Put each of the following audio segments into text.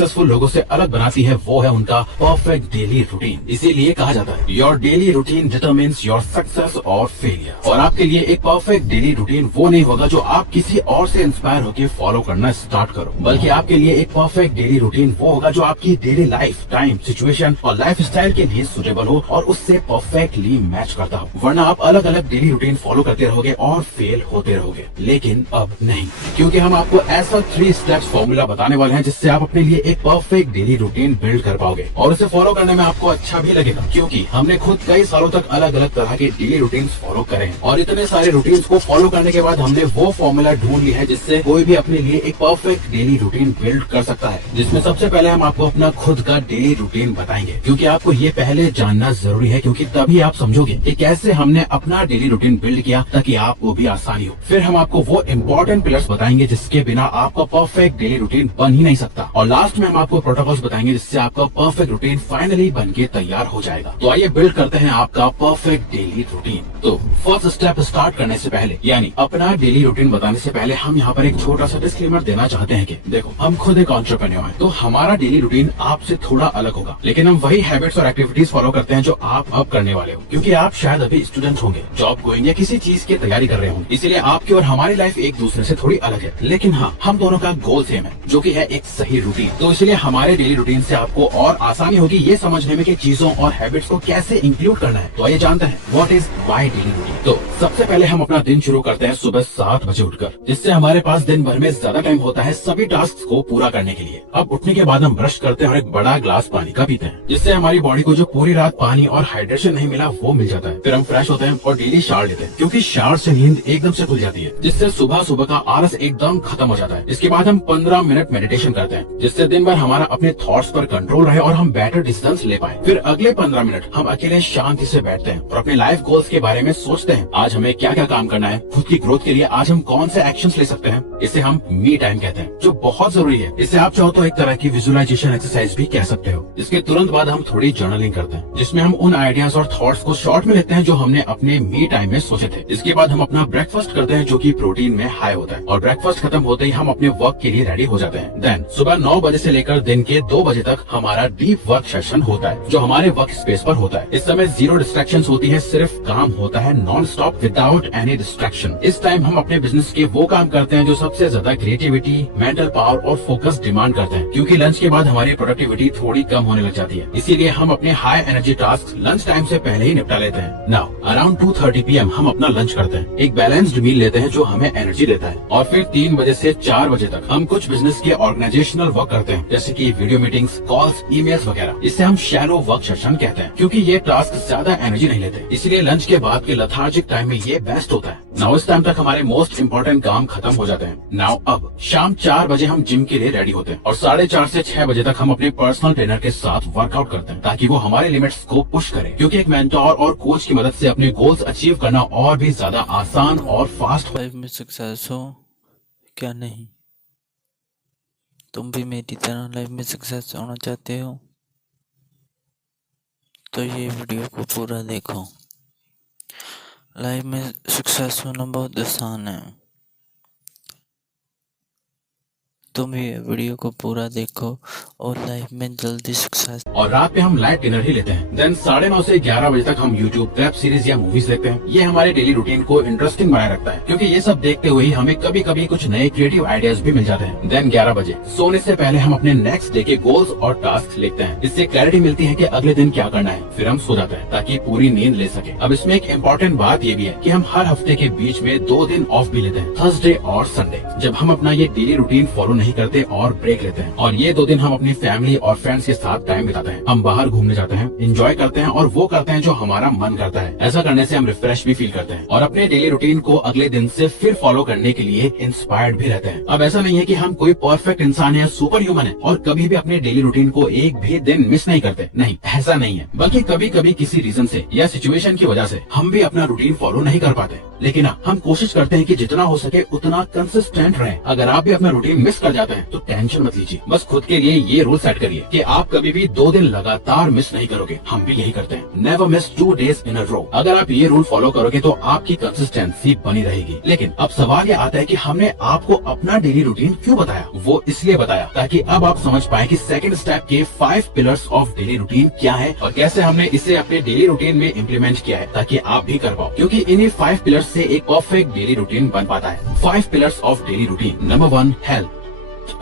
Successful लोगों से अलग बनाती है वो है उनका परफेक्ट डेली रूटीन। इसीलिए कहा जाता है your daily routine determines your success और फेलियर। और आपके लिए एक परफेक्ट डेली रूटीन वो नहीं होगा जो आप किसी और से इंस्पायर होकर फॉलो करना स्टार्ट करो, बल्कि आपके लिए एक परफेक्ट डेली रूटीन वो होगा जो आपकी डेली लाइफ, टाइम, सिचुएशन और लाइफ स्टाइल के लिए सुटेबल हो और उससे परफेक्टली मैच करता हो। वरना आप अलग अलग डेली रूटीन फॉलो करते रहोगे और फेल होते रहोगे। लेकिन अब नहीं, क्योंकि हम आपको ऐसा 3 स्टेप्स फॉर्मूला बताने वाले हैं जिससे आप अपने लिए एक परफेक्ट डेली रूटीन बिल्ड कर पाओगे और उसे फॉलो करने में आपको अच्छा भी लगेगा, क्योंकि हमने खुद कई सालों तक अलग अलग तरह के डेली रूटीन्स फॉलो करे हैं और इतने सारे रूटीन्स को फॉलो करने के बाद हमने वो फॉर्मूला ढूंढ लिया है जिससे कोई भी अपने लिए एक परफेक्ट डेली रूटीन बिल्ड कर सकता है। जिसमें सबसे पहले हम आपको अपना खुद का डेली रूटीन बताएंगे, क्योंकि आपको ये पहले जानना जरूरी है, क्योंकि तभी आप समझोगे कि कैसे हमने अपना डेली रूटीन बिल्ड किया ताकि आपको भी आसानी हो। फिर हम आपको वो इम्पोर्टेंट पिलर्स बताएंगे जिसके बिना आपका परफेक्ट डेली रूटीन बन ही नहीं सकता। और लास्ट में हम आपको प्रोटोकॉल्स बताएंगे जिससे आपका परफेक्ट रूटीन फाइनली बन के तैयार हो जाएगा। तो आइए बिल्ड करते हैं आपका परफेक्ट डेली रूटीन। तो फर्स्ट स्टेप स्टार्ट करने से पहले, यानी अपना डेली रूटीन बताने से पहले, हम यहाँ पर एक छोटा सा डिस्क्लेमर देना चाहते हैं कि देखो, हम खुद एक एंटरप्रेन्योर हैं, तो हमारा डेली रूटीन आपसे थोड़ा अलग होगा, लेकिन हम वही हैबिट्स और एक्टिविटीज फॉलो करते हैं जो आप अब करने वाले हो। क्योंकि आप शायद अभी स्टूडेंट होंगे, जॉब गोइंग या किसी चीज की तैयारी कर रहे होंगे, इसीलिए आपकी और हमारी लाइफ एक दूसरे से थोड़ी अलग है। लेकिन हाँ, हम दोनों का गोल सेम है, जो कि है एक सही रूटीन। तो इसलिए हमारे डेली रूटीन से आपको और आसानी होगी ये समझने में कि चीजों और हैबिट्स को कैसे इंक्लूड करना है। तो आइए जानते हैं what is my daily routine. तो सबसे पहले हम अपना दिन शुरू करते हैं सुबह 7 बजे उठकर, जिससे हमारे पास दिन भर में ज्यादा टाइम होता है सभी टास्क को पूरा करने के लिए। अब उठने के बाद हम ब्रश करते हैं और एक बड़ा ग्लास पानी का पीते हैं, जिससे हमारी बॉडी को जो पूरी रात पानी और हाइड्रेशन नहीं मिला वो मिल जाता है। फिर हम फ्रेश होते हैं और डेली शावर लेते हैं, क्योंकि शावर से नींद एकदम से खुल जाती है, जिससे सुबह सुबह का आलस एकदम खत्म हो जाता है। इसके बाद हम 15 मिनट मेडिटेशन करते हैं, जिससे दिन भर हमारा अपने थॉट्स पर कंट्रोल रहे और हम बेटर डिसीजंस ले पाए। फिर अगले 15 मिनट हम अकेले शांति से बैठते हैं और अपने लाइफ गोल्स के बारे में सोचते हैं। आज हमें क्या क्या काम करना है, खुद की ग्रोथ के लिए आज हम कौन से एक्शंस ले सकते हैं। इसे हम मी टाइम कहते हैं, जो बहुत जरूरी है। इसे आप चाहो तो एक तरह की विजुअलाइजेशन एक्सरसाइज भी कह सकते हो। इसके तुरंत बाद हम थोड़ी जर्नलिंग करते हैं, जिसमें हम उन आइडियाज और थॉट्स को शॉर्ट में लेते हैं जो हमने अपने मी टाइम में सोचे थे। इसके बाद हम अपना ब्रेकफास्ट करते हैं, जो कि प्रोटीन में हाई होता है, और ब्रेकफास्ट खत्म होते ही हम अपने वर्क के लिए रेडी हो जाते हैं। देन सुबह 9 बजे से लेकर दिन के 2 बजे तक हमारा डीप वर्क सेशन होता है, जो हमारे वर्क स्पेस पर होता है। इस समय 0 डिस्ट्रैक्शंस होती है, सिर्फ काम होता है non stop without any distraction. इस टाइम हम अपने बिजनेस के वो काम करते हैं जो सबसे ज्यादा क्रिएटिविटी, मेंटल पावर और फोकस डिमांड करते हैं, क्योंकि लंच के बाद हमारी प्रोडक्टिविटी थोड़ी कम होने लग जाती है। इसीलिए हम अपने high energy task lunch time से पहले ही निपटा लेते हैं। नाउ अराउंड 2:30 PM हम अपना लंच करते हैं, एक बैलेंस्ड मील लेते हैं जो हमें एनर्जी देता है, और फिर 3 बजे से 4 बजे तक हम कुछ बिजनेस के ऑर्गेनाइजेशनल वर्क करते हैं, जैसे कि वीडियो मीटिंग्स, कॉल्स, ईमेल्स वगैरह। इसे हम शैलो वर्क सेशन कहते हैं, क्योंकि ये टास्क ज्यादा एनर्जी नहीं लेते, इसलिए लंच के बाद के लेथार्जिक टाइम में ये बेस्ट होता है। नाउ इस टाइम तक हमारे मोस्ट इम्पोर्टेंट काम खत्म हो जाते हैं। नाउ अब शाम 4 बजे हम जिम के लिए रेडी होते हैं, और 4:30 से 6 बजे तक हम अपने पर्सनल ट्रेनर के साथ वर्कआउट करते हैं, ताकि वो हमारे लिमिट्स को पुश करे, क्योंकि एक मेंटोर और कोच की मदद से अपने गोल्स अचीव करना और भी ज्यादा आसान और फास्ट। लाइफ में सक्सेस हो क्या नहीं? तुम भी मेरी तरह लाइफ में सक्सेस होना चाहते हो तो ये वीडियो को पूरा देखो। लाइफ में सक्सेस होना बहुत आसान है, तुम ये वीडियो को पूरा देखो और लाइफ में जल्दी सक्सेस। और रात में हम लाइट डिनर ही लेते हैं। देन 9:30 से 11 बजे तक हम यूट्यूब वेब सीरीज या मूवीज देखते हैं। ये हमारे डेली रूटीन को इंटरेस्टिंग बनाए रखता है, क्योंकि ये सब देखते हुए ही हमें कभी कभी कुछ नए क्रिएटिव आइडियाज भी मिल जाते हैं। देन 11 बजे सोने से पहले हम अपने नेक्स्ट डे के गोल्स और टास्क लिखते हैं। इससे क्लैरिटी मिलती है कि अगले दिन क्या करना है। फिर हम सो जाते हैं ताकि पूरी नींद ले सके। अब इसमें एक इम्पोर्टेंट बात ये भी है कि हम हर हफ्ते के बीच में 2 दिन ऑफ भी लेते हैं, थर्सडे और संडे, जब हम अपना ये डेली रूटीन फॉलो नहीं करते और ब्रेक लेते हैं। और ये 2 दिन हम अपनी फैमिली और फ्रेंड्स के साथ टाइम बिताते हैं। हम बाहर घूमने जाते हैं, एंजॉय करते हैं और वो करते हैं जो हमारा मन करता है। ऐसा करने से हम रिफ्रेश भी फील करते हैं और अपने डेली रूटीन को अगले दिन से फिर फॉलो करने के लिए इंस्पायर्ड भी रहते हैं। अब ऐसा नहीं है कि हम कोई परफेक्ट इंसान है, सुपर ह्यूमन है और कभी भी अपने डेली रूटीन को एक भी दिन मिस नहीं करते। नहीं, ऐसा नहीं है। बल्कि कभी कभी किसी रीजन से या सिचुएशन की वजह से हम भी अपना रूटीन फॉलो नहीं कर पाते, लेकिन हम कोशिश करते हैं कि जितना हो सके उतना कंसिस्टेंट रहे। अगर आप भी अपना रूटीन मिस कर जाते हैं तो टेंशन मत लीजिए, बस खुद के लिए ये रूल सेट करिए कि आप कभी भी 2 दिन लगातार मिस नहीं करोगे। हम भी यही करते हैं, नेवर मिस 2 days इन अ रो। अगर आप ये रूल फॉलो करोगे तो आपकी कंसिस्टेंसी बनी रहेगी। लेकिन अब सवाल ये आता है कि हमने आपको अपना डेली रूटीन क्यों बताया? वो इसलिए बताया ताकि अब आप समझ पाए कि सेकंड स्टेप के 5 पिलर्स ऑफ डेली रूटीन क्या है और कैसे हमने इसे अपने डेली रूटीन में इम्प्लीमेंट किया है ताकि आप भी कर पाओ, क्योंकि इन्हीं 5 पिलर्स से एक परफेक्ट डेली रूटीन बन पाता है। 5 pillars of daily routine. Number 1, health.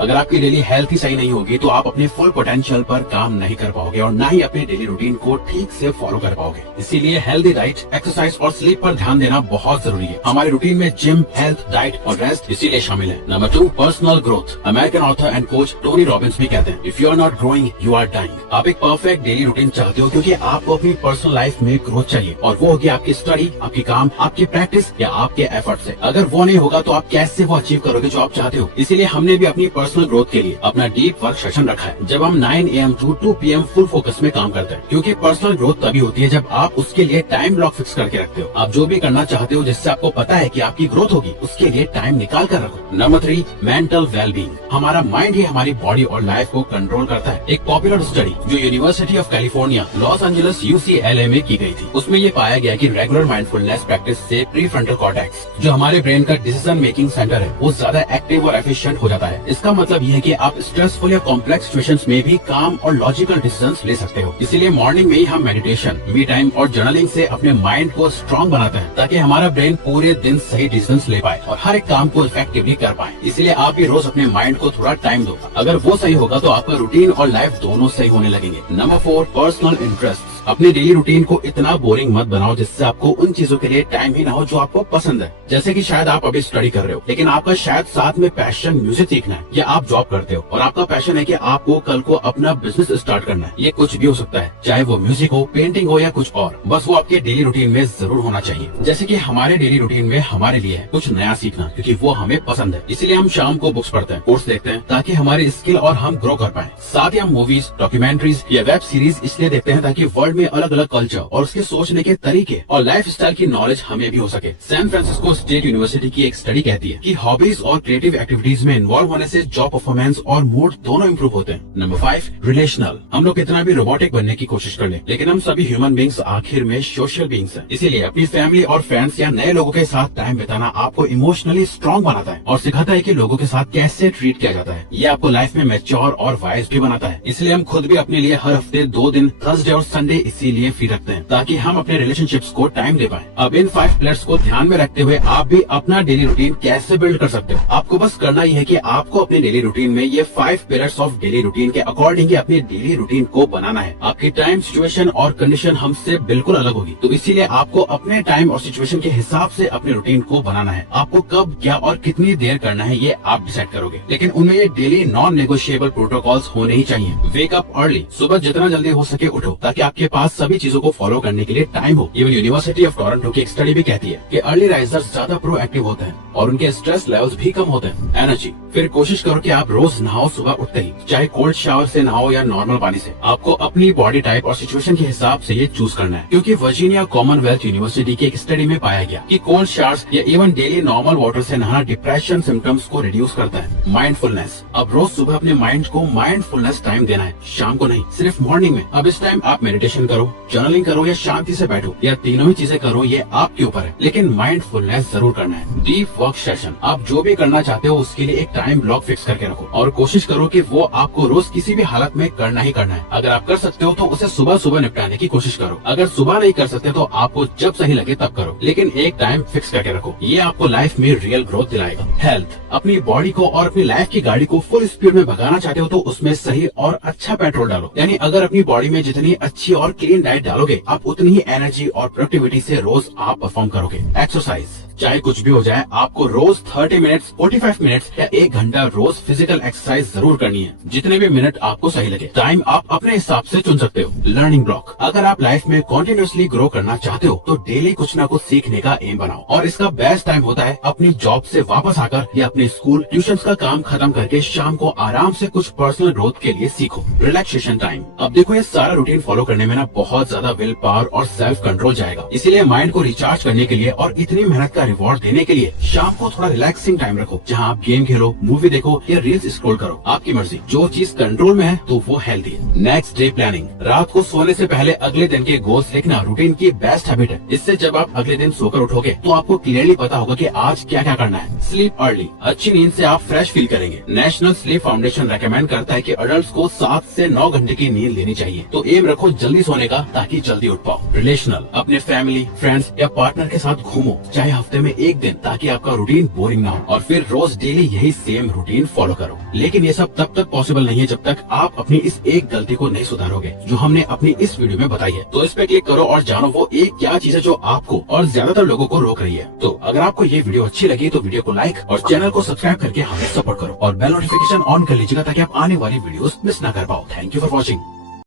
अगर आपकी डेली हेल्थ ही सही नहीं होगी तो आप अपने फुल पोटेंशियल पर काम नहीं कर पाओगे और न ही अपने डेली रूटीन को ठीक से फॉलो कर पाओगे। इसीलिए हेल्दी डाइट, एक्सरसाइज और स्लीप पर ध्यान देना बहुत जरूरी है। हमारे रूटीन में जिम, हेल्थ, डाइट और रेस्ट इसीलिए शामिल है। Number 2, personal growth. American author and coach Tony Robbins भी कहते हैं, if you are not growing you are dying. आप एक परफेक्ट डेली रूटीन चाहते हो क्योंकि आपको अपनी पर्सनल लाइफ में ग्रोथ चाहिए और वो होगी आपकी स्टडी, आपकी काम, आपकी प्रैक्टिस या आपके एफर्ट से। अगर वो नहीं होगा तो आप कैसे वो अचीव करोगे जो आप चाहते हो? इसीलिए हमने भी अपनी पर्सनल ग्रोथ के लिए अपना डीप वर्क सेशन रखा है, जब हम 9 AM to 2 PM full focus में काम करते हैं। क्योंकि पर्सनल ग्रोथ तभी होती है जब आप उसके लिए टाइम ब्लॉक फिक्स करके रखते हो। आप जो भी करना चाहते हो जिससे आपको पता है कि आपकी ग्रोथ होगी, उसके लिए टाइम निकाल कर रखो। Number 3, mental wellbeing. हमारा माइंड ही हमारी बॉडी और लाइफ को कंट्रोल करता है। एक पॉपुलर स्टडी जो university of California, Los Angeles UCLA में की गई थी, उसमें ये पाया गया कि रेगुलर माइंडफुलनेस प्रैक्टिस से प्रीफ्रंटल कॉर्टेक्स, जो हमारे ब्रेन का डिसीजन मेकिंग सेंटर है, वो ज्यादा एक्टिव और एफिशिएंट हो जाता है। इसका मतलब ये है कि आप स्ट्रेसफुल या कॉम्प्लेक्स सिचुएशंस में भी काम और लॉजिकल डिसीजंस ले सकते हो। इसीलिए मॉर्निंग में ही हम मेडिटेशन, मी टाइम और जर्नलिंग से अपने माइंड को स्ट्रांग बनाते हैं ताकि हमारा ब्रेन पूरे दिन सही डिसीजंस ले पाए और हर एक काम को इफेक्टिवली कर पाए। इसलिए आप भी रोज अपने माइंड को थोड़ा टाइम दो। अगर वो सही होगा तो आपका रूटीन और लाइफ दोनों सही होने लगेंगे। Number 4, personal interest. अपनी डेली रूटीन को इतना बोरिंग मत बनाओ जिससे आपको उन चीजों के लिए टाइम ही ना हो जो आपको पसंद है। जैसे कि शायद आप अभी स्टडी कर रहे हो लेकिन आपका शायद साथ में पैशन म्यूजिक सीखना है, या आप जॉब करते हो और आपका पैशन है कि आपको कल को अपना बिजनेस स्टार्ट करना है। ये कुछ भी हो सकता है, चाहे वो म्यूजिक हो, पेंटिंग हो या कुछ और, बस वो आपके डेली रूटीन में जरूर होना चाहिए। जैसे कि हमारे डेली रूटीन में हमारे लिए है कुछ नया सीखना, क्योंकि वो हमें पसंद है। इसलिए हम शाम को बुक्स पढ़ते हैं, कोर्स देखते हैं ताकि हमारी स्किल और हम ग्रो कर पाए। साथ ही हम मूवीज, डॉक्यूमेंट्रीज या वेब सीरीज इसलिए देखते हैं ताकि वर्ल्ड में अलग अलग कल्चर और उसके सोचने के तरीके और लाइफ स्टाइल की नॉलेज हमें भी हो सके। सैन फ्रांसिस्को स्टेट यूनिवर्सिटी की एक स्टडी कहती है कि हॉबीज और क्रिएटिव एक्टिविटीज में इन्वॉल्व होने से जॉब परफॉर्मेंस और मूड दोनों इंप्रूव होते हैं। Number 5, relational. हम लोग कितना भी रोबोटिक बनने की कोशिश कर ले, लेकिन हम सभी ह्यूमन बींग्स आखिर में सोशल बींग्स हैं। इसीलिए अपनी फैमिली और फ्रेंड्स या नए लोगों के साथ टाइम बिताना आपको इमोशनली स्ट्रॉन्ग बनाता है और सिखाता है कि लोगों के साथ कैसे ट्रीट किया जाता है। ये आपको लाइफ में मैच्योर और वाइज भी बनाता है। इसलिए हम खुद भी अपने लिए हर हफ्ते 2 दिन थर्सडे और संडे इसीलिए फ्री रखते हैं ताकि हम अपने रिलेशनशिप्स को टाइम दे पाएं। अब इन 5 पिलर्स को ध्यान में रखते हुए आप भी अपना डेली रूटीन कैसे बिल्ड कर सकते हो? आपको बस करना ही है कि आपको अपने डेली रूटीन में ये 5 पिलर्स ऑफ डेली रूटीन के अकॉर्डिंग अपने डेली रूटीन को बनाना है। आपकी टाइम, सिचुएशन और कंडीशन हमसे बिल्कुल अलग होगी, तो इसीलिए आपको अपने टाइम और सिचुएशन के हिसाब से अपने रूटीन को बनाना है। आपको कब, क्या और कितनी देर करना है ये आप डिसाइड करोगे, लेकिन उनमें ये डेली नॉन नेगोशिएबल प्रोटोकॉल्स होने ही चाहिए। वेक अप अर्ली, सुबह जितना जल्दी हो सके उठो ताकि आपके पास सभी चीजों को फॉलो करने के लिए टाइम हो। इवन यूनिवर्सिटी ऑफ टोरंटो की एक स्टडी भी कहती है कि अर्ली राइजर्स ज्यादा प्रोएक्टिव होते हैं और उनके स्ट्रेस लेवल्स भी कम होते हैं। एनर्जी, फिर कोशिश करो कि आप रोज नहाओ सुबह उठते ही, चाहे कोल्ड शावर से नहाओ या नॉर्मल पानी से। आपको अपनी बॉडी टाइप और सिचुएशन के हिसाब से ये चूज करना है, क्योंकि वर्जीनिया कॉमनवेल्थ यूनिवर्सिटी की एक स्टडी में पाया गया कि कोल्ड शावर्स या इवन डेली नॉर्मल वाटर से नहाना डिप्रेशन सिम्टम्स को रिड्यूस करता है। माइंडफुलनेस, अब रोज सुबह अपने माइंड को माइंडफुलनेस टाइम देना है, शाम को नहीं, सिर्फ मॉर्निंग में। अब इस टाइम आप मेडिटेशन करो, जर्नलिंग करो या शांति से बैठो, या तीनों ही चीजें करो, ये आपके ऊपर है, लेकिन माइंडफुलनेस जरूर करना है। डीप वर्क सेशन, आप जो भी करना चाहते हो उसके लिए एक टाइम ब्लॉक फिक्स करके रखो और कोशिश करो कि वो आपको रोज किसी भी हालत में करना ही करना है। अगर आप कर सकते हो तो उसे सुबह सुबह निपटाने की कोशिश करो। अगर सुबह नहीं कर सकते तो आपको जब सही लगे तब करो, लेकिन एक टाइम फिक्स करके रखो। ये आपको लाइफ में रियल ग्रोथ दिलाएगा। हेल्थ, अपनी बॉडी को और अपनी लाइफ की गाड़ी को फुल स्पीड में भगाना चाहते हो तो उसमें सही और अच्छा पेट्रोल डालो। यानी अगर अपनी बॉडी में जितनी अच्छी और क्लीन डाइट डालोगे, आप उतनी ही एनर्जी और प्रोडक्टिविटी से रोज आप परफॉर्म करोगे। एक्सरसाइज, चाहे कुछ भी हो जाए, आपको रोज 30 मिनट्स, 45 मिनट्स या 1 घंटा रोज फिजिकल एक्सरसाइज जरूर करनी है, जितने भी मिनट आपको सही लगे। टाइम आप अपने हिसाब से चुन सकते हो। लर्निंग ब्लॉक, अगर आप लाइफ में कॉन्टिन्यूसली ग्रो करना चाहते हो तो डेली कुछ ना कुछ सीखने का एम बनाओ, और इसका बेस्ट टाइम होता है अपनी जॉब से वापस आकर या अपने स्कूल, ट्यूशंस का काम खत्म करके शाम को आराम से कुछ पर्सनल ग्रोथ के लिए सीखो। रिलैक्सेशन टाइम, अब देखो ये सारा रूटीन फॉलो करने में ना बहुत ज्यादा विल पावर और सेल्फ कंट्रोल जाएगा। इसीलिए माइंड को रिचार्ज करने के लिए और इतनी मेहनत का रिवॉर्ड देने के लिए शाम को थोड़ा रिलैक्सिंग टाइम रखो, जहाँ आप गेम खेलो, मूवी देखो या रील्स स्क्रॉल करो, आपकी मर्जी। जो चीज कंट्रोल में है तो वो हेल्दी है। Next day planning. रात को सोने से पहले अगले दिन के गोल्स लिखना रूटीन की बेस्ट हैबिट है। इससे जब आप अगले दिन सोकर उठोगे तो आपको क्लियरली पता होगा कि आज क्या क्या करना है। Sleep early. अच्छी नींद से आप फ्रेश फील करेंगे। नेशनल स्लीप फाउंडेशन रेकमेंड करता है कि अडल्ट्स को 7 से 9 घंटे की नींद लेनी चाहिए। तो एम रखो जल्दी सोने का, ताकि जल्दी उठ पाओ। रिलेशनल। अपने फैमिली, फ्रेंड्स या पार्टनर के साथ घूमो, चाहे हफ्ते में एक दिन, ताकि आपका रूटीन बोरिंग ना हो, और फिर रोज डेली यही सेम रूटीन फॉलो करो। लेकिन ये सब तब तक पॉसिबल नहीं है जब तक आप अपनी इस एक गलती को नहीं सुधारोगे, जो हमने अपनी इस वीडियो में बताई है। तो इस पे क्लिक करो और जानो वो एक क्या चीज है जो आपको और ज्यादातर लोगों को रोक रही है। तो अगर आपको ये वीडियो अच्छी लगी तो वीडियो को लाइक और चैनल को सब्सक्राइब करके हमें सपोर्ट करो, और बेल नोटिफिकेशन ऑन कर लीजिएगा ताकि आप आने वाली वीडियोस मिस ना कर पाओ। Thank you for watching.